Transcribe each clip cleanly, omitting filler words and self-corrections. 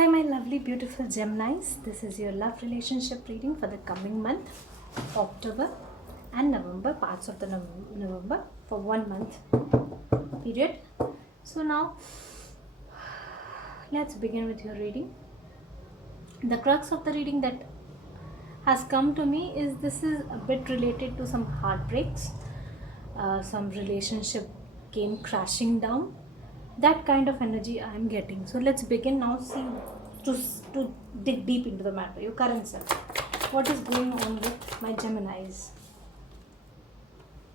Hi, my lovely, beautiful Geminis. This is your love relationship reading for the coming month, October and November, parts of the November for 1 month period. So, now let's begin with your reading. The crux of the reading that has come to me is this is a bit related to some heartbreaks, some relationship came crashing down, that kind of energy I am getting. So let's begin now. See, to dig deep into the matter, your current self. What is going on with my Geminis?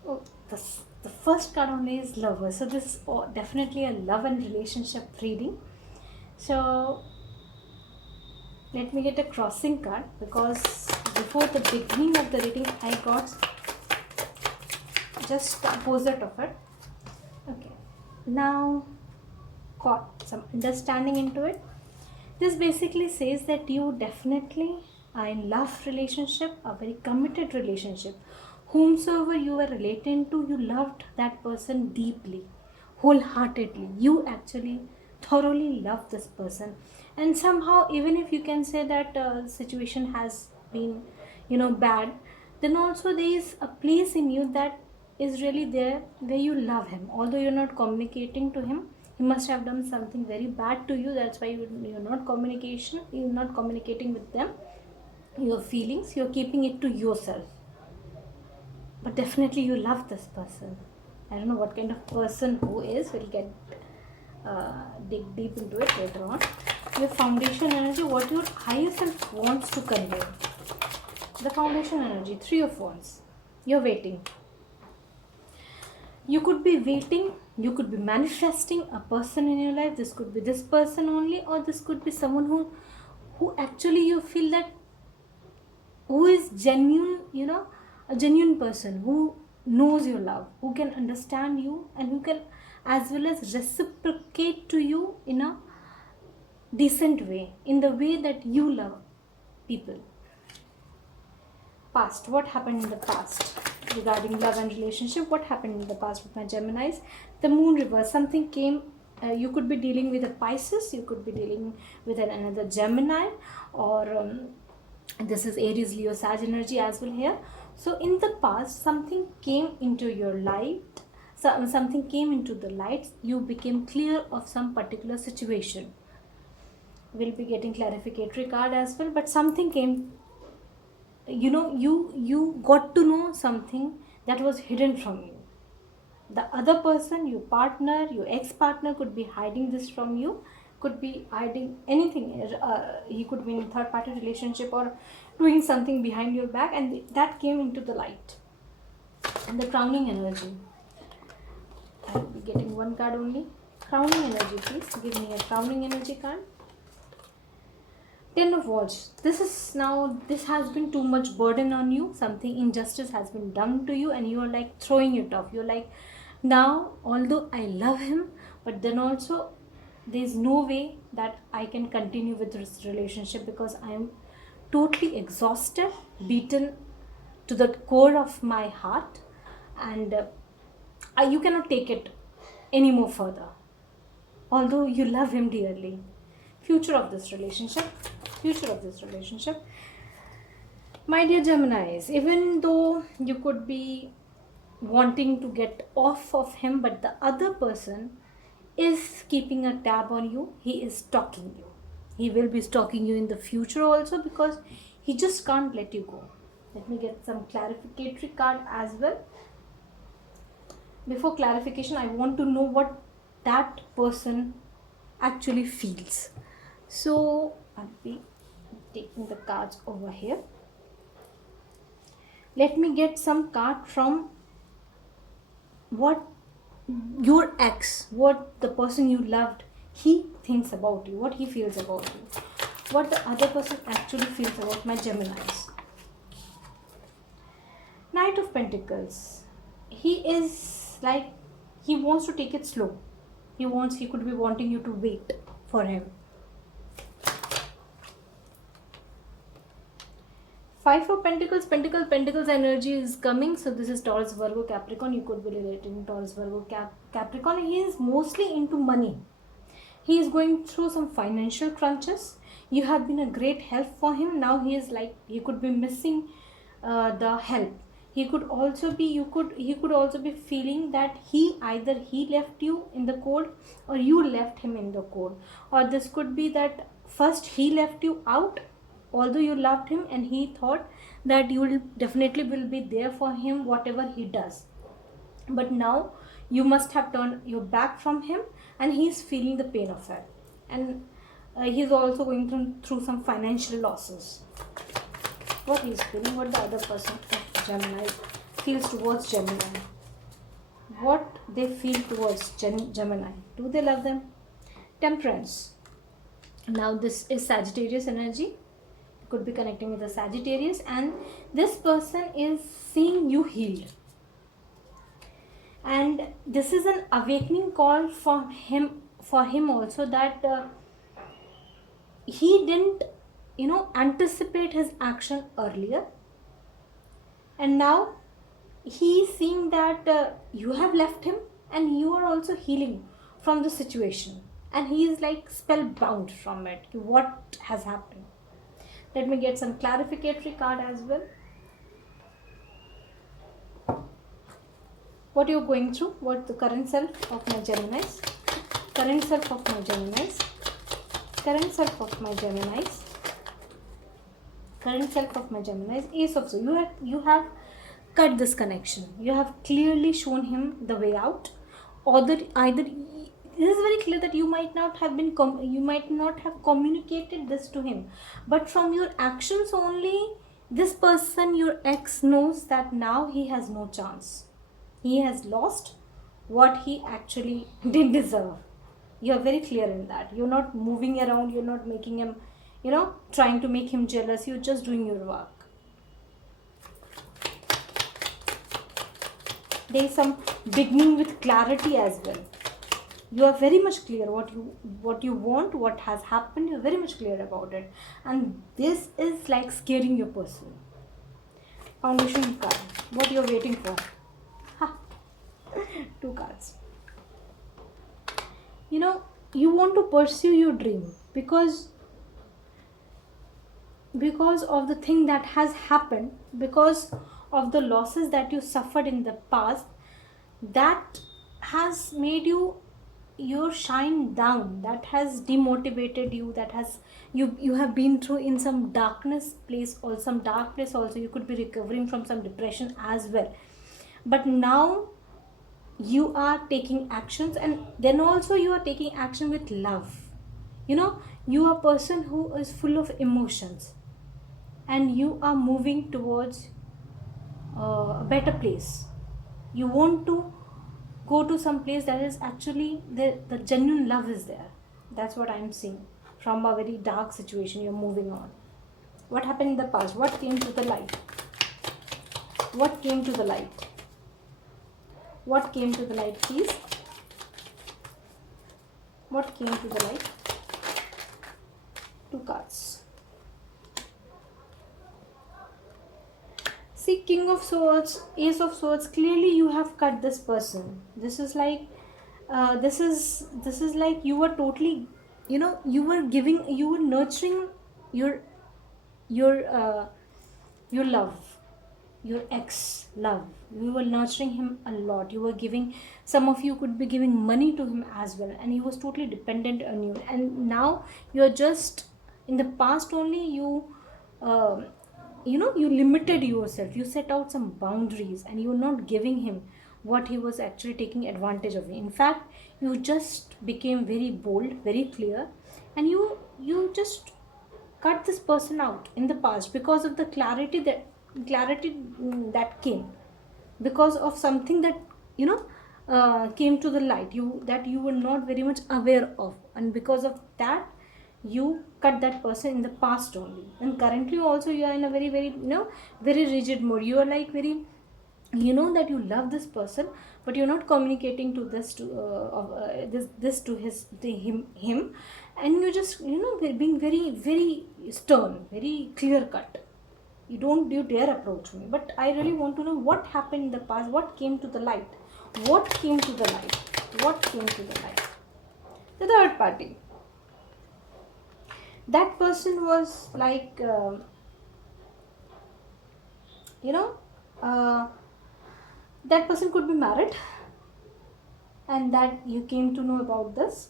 Oh, the first card only is lover. So this is definitely a love and relationship reading. So let me get a crossing card, because before the beginning of the reading I got just the opposite of it. Okay, now got some understanding into it. This basically says that you definitely are in love relationship, a very committed relationship. Whomsoever you were relating to, you loved that person deeply, wholeheartedly. You actually thoroughly love this person, and somehow, even if you can say that situation has been, bad, then also there is a place in you that is really there where you love him. Although you're not communicating to him, he must have done something very bad to you. That's why you're not communicating with them. Your feelings, you're keeping it to yourself. But definitely you love this person. I don't know what kind of person who is. We'll get dig deep into it later on. Your foundation energy, what your higher self wants to convey. The foundation energy, 3 of Wands. You're waiting. You could be waiting, you could be manifesting a person in your life. This could be this person only, or this could be someone who actually you feel that who is genuine, a genuine person who knows your love, who can understand you, and who can as well as reciprocate to you in a decent way, in the way that you love people. Past, what happened in the past regarding love and relationship? What happened in the past with my Geminis? The moon reverse, something came. You could be dealing with a Pisces, you could be dealing with another Gemini, or this is Aries, Leo, Sag energy as well here. So in the past, something came into your light, something came into the light, you became clear of some particular situation. We'll be getting clarificatory card as well, but something came, you got to know something that was hidden from you. The other person, your partner, your ex-partner, could be hiding this from you, could be hiding anything. He could be in a third party relationship or doing something behind your back, and that came into the light. And the crowning energy, I'll be getting one card only. Crowning energy, please give me a crowning energy card. 10 of Wands. This has been too much burden on you. Something injustice has been done to you, and you are like throwing it off. You're like, now, although I love him, but then also there's no way that I can continue with this relationship, because I am totally exhausted, beaten to the core of my heart, and you cannot take it any more further. Although you love him dearly. Future of this relationship. My dear Geminis, even though you could be wanting to get off of him, but the other person is keeping a tab on you. He is stalking you. He will be stalking you in the future also, because he just can't let you go. Let me get some clarificatory card as well. Before clarification, I want to know what that person actually feels. So I'll be taking the cards over here. Let me get some card from what your ex, what the person you loved, he thinks about you, what he feels about you, what the other person actually feels about my Geminis. Knight of Pentacles. He is like, he wants to take it slow. He could be wanting you to wait for him. 5 of Pentacles energy is coming. So this is Taurus, Virgo, Capricorn. You could be relating Taurus, Virgo, Capricorn. He is mostly into money. He is going through some financial crunches. You have been a great help for him. Now he is like, he could be missing the help. He could also be, he could also be feeling that either he left you in the cold, or you left him in the cold. Or this could be that first he left you out, although you loved him, and he thought that you will definitely will be there for him whatever he does. But now you must have turned your back from him, and he's feeling the pain of it. And he's also going through some financial losses. What he's feeling, what the other person of Gemini feels towards Gemini. What they feel towards Gemini. Do they love them? Temperance. Now this is Sagittarius energy. Could be connecting with the Sagittarius, and this person is seeing you healed. And this is an awakening call for him also, that he didn't anticipate his action earlier, and now he is seeing that you have left him, and you are also healing from the situation, and he is like spellbound from it. What has happened? Let me get some clarificatory card as well. What you're going through, what the current self of my Geminis, current self of my Geminis, current self of my Geminis, current self of my Geminis, Ace of Swords. You have cut this connection. You have clearly shown him the way out, or that either it is very clear that you might not have communicated this to him, but from your actions only, this person, your ex, knows that now he has no chance. He has lost what he actually did deserve. You are very clear in that. You're not moving around. You're not making him, trying to make him jealous. You're just doing your work. There is some beginning with clarity as well. You are very much clear what you want, what has happened. You're very much clear about it. And this is like scaring your person. Foundation card. What you're waiting for. Two cards. You want to pursue your dream because of the thing that has happened, because of the losses that you suffered in the past, that has made your shine down, that has demotivated you, that has you have been through in some darkness place, or some dark place also. You could be recovering from some depression as well, but now you are taking actions, and then also you are taking action with love. You are a person who is full of emotions, and you are moving towards a better place. You want to go to some place that is actually the genuine love is there. That's what I am seeing. From a very dark situation, you're moving on. What happened in the past? What came to the light? What came to the light? What came to the light, please? What came to the light? Two cards. See, King of Swords, Ace of Swords. Clearly, you have cut this person. This is like, this is like you were totally, you were nurturing your love, your ex love. You were nurturing him a lot. You were giving, some of you could be giving money to him as well, and he was totally dependent on you. And now you're just, in the past only, you limited yourself. You set out some boundaries, and you're not giving him what he was actually taking advantage of. In fact, you just became very bold, very clear, and you just cut this person out in the past because of the clarity that came, because of something that came to the light, that you were not very much aware of, and because of that you cut that person in the past only. And currently also you are in a very, very very rigid mode. You are like very, that you love this person, but you're not communicating to this to him, and you just being very, very stern, very clear cut. You dare approach me. But I really want to know what happened in the past. What came to the light? What came to the light? What came to the light? The third party. That person was like, you know, uh, that person could be married, and that you came to know about this.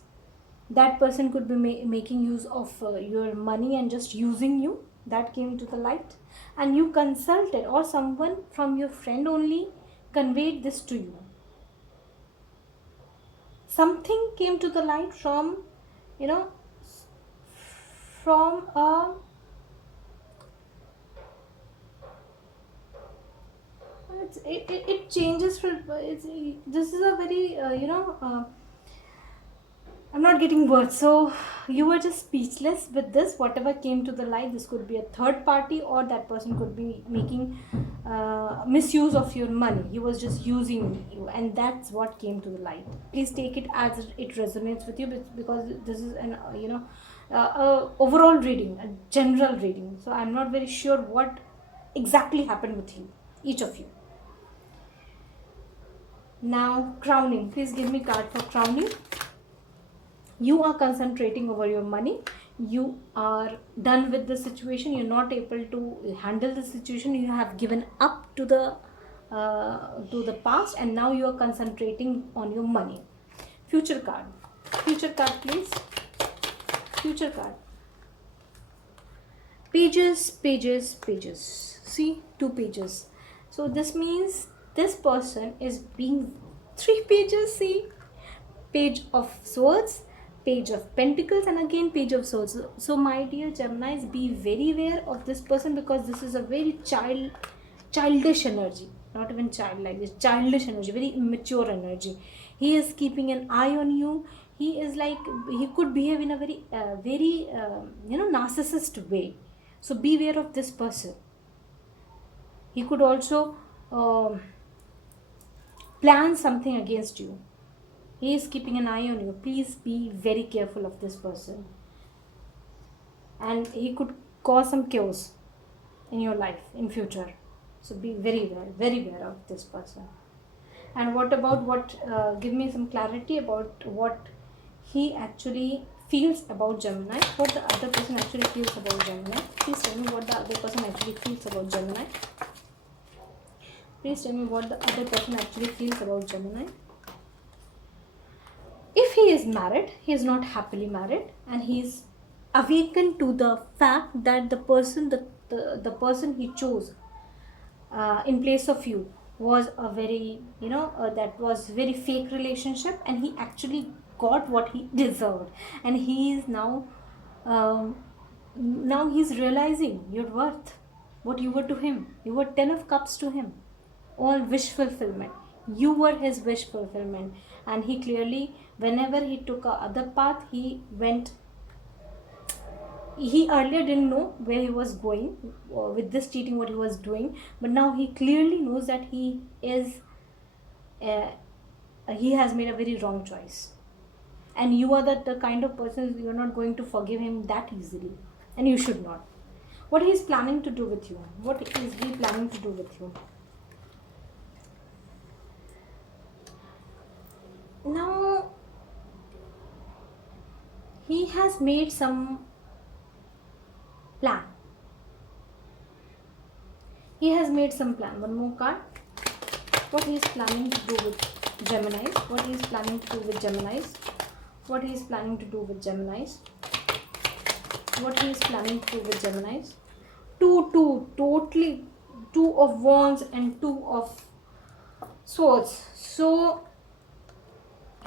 That person could be making use of your money and just using you. That came to the light, and you consulted, or someone from your friend only conveyed this to you. Something came to the light from, you know, from a, it changes from, this is a very, I'm not getting words. So you were just speechless with this. Whatever came to the light, this could be a third party, or that person could be making misuse of your money. He was just using you, and that's what came to the light. Please take it as it resonates with you, because this is an, overall reading, a general reading. So I'm not very sure what exactly happened with you, each of you. Now, crowning. Please give me card for crowning. You are concentrating over your money. You are done with the situation. You're not able to handle the situation. You have given up to the past, and now you are concentrating on your money. Future card. Future card, please. Future card. Pages, pages, pages. See, 2 pages. So this means this person is being 3 pages. See, page of swords, page of pentacles, and again page of swords. So my dear Geminis, be very aware of this person, because this is a very childish energy. Not even childlike, this childish energy, very immature energy. He is keeping an eye on you. He is like, he could behave in a very narcissist way. So beware of this person. He could also plan something against you. He is keeping an eye on you. Please be very careful of this person. And he could cause some chaos in your life in future. So be very aware of this person. And what about give me some clarity about what he actually feels about Gemini. What the other person actually feels about Gemini. Please tell me what the other person actually feels about Gemini. Please tell me what the other person actually feels about Gemini. If he is married, he is not happily married, and he is awakened to the fact that the person he chose in place of you was a very, that was very fake relationship, and he actually got what he deserved, and he is now he's realizing your worth, what you were to him. You were 10 of cups to him. All wish fulfillment. You were his wish fulfillment, and he clearly, whenever he took a other path, he earlier didn't know where he was going with this cheating, what he was doing, but now he clearly knows that he has made a very wrong choice, and you are the kind of person, you're not going to forgive him that easily, and you should not. What he is planning to do with you? What is he planning to do with you? Now, he has made some plan. He has made some plan. One more card. What he is planning to do with Geminis? What he is planning to do with Geminis? What he is planning to do with Geminis? What he is planning to do with Geminis? Totally 2 of wands and 2 of swords. So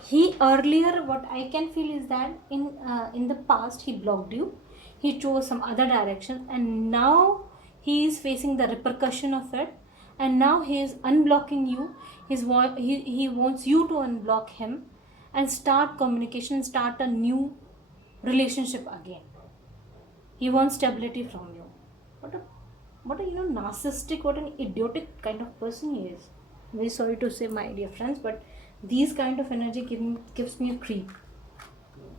he earlier, what I can feel is that in the past he blocked you, he chose some other direction, and now he is facing the repercussion of it, and now he is unblocking you. He wants you to unblock him and start communication, start a new relationship again. He wants stability from you. What a narcissistic, what an idiotic kind of person he is. I'm very sorry to say, my dear friends, but these kind of energy gives me a creep.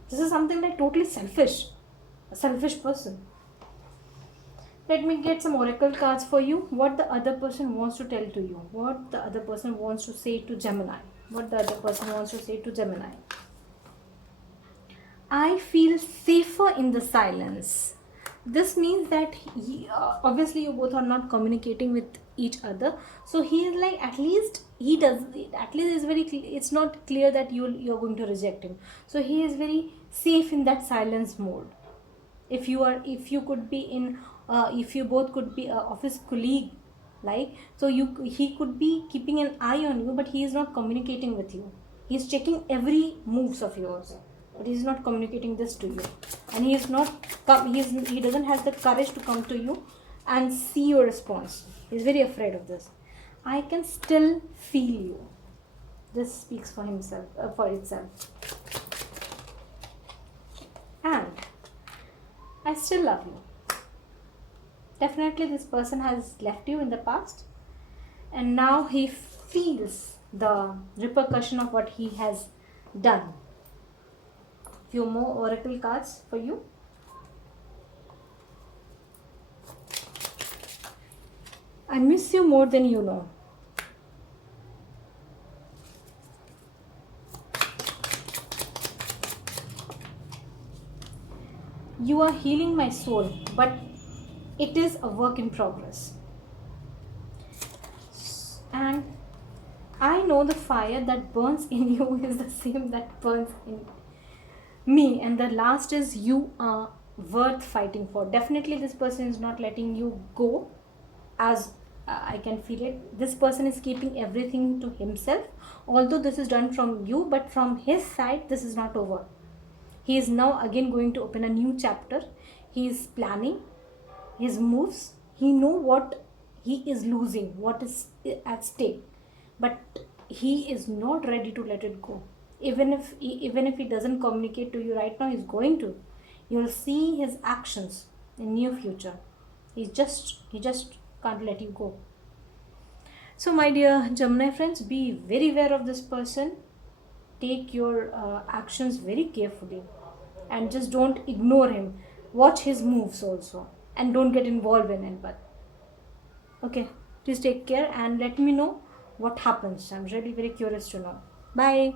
This is something like totally selfish. A selfish person. Let me get some oracle cards for you. What the other person wants to tell to you. What the other person wants to say to Gemini. What the other person wants to say to Gemini. I feel safer in the silence. This means that obviously you both are not communicating with each other. So he is like, at least he does. At least it's very. It's not clear that you're going to reject him. So he is very safe in that silence mode. If you could be in, if you both could be a office colleague, like, so he could be keeping an eye on you, but he is not communicating with you. He's checking every moves of yours, but he's not communicating this to you. And he is not he doesn't have the courage to come to you and see your response. He's very afraid of this. I can still feel you. This speaks for himself, for itself. And I still love you. Definitely this person has left you in the past, and now he feels the repercussion of what he has done. Few more oracle cards for you. I miss you more than you know. You are healing my soul, but it is a work in progress. And I know the fire that burns in you is the same that burns in me. And the last is, you are worth fighting for. Definitely this person is not letting you go, as I can feel it. This person is keeping everything to himself. Although this is done from you, but from his side, this is not over. He is now again going to open a new chapter. He is planning his moves. He knows what he is losing, what is at stake, but he is not ready to let it go. Even if he doesn't communicate to you right now, he's going to. You'll see his actions in near future. He just can't let you go. So my dear Gemini friends, be very aware of this person. Take your actions very carefully, and just don't ignore him. Watch his moves also, and don't get involved in it. But okay, please take care and let me know what happens. I'm really very curious to know. Bye.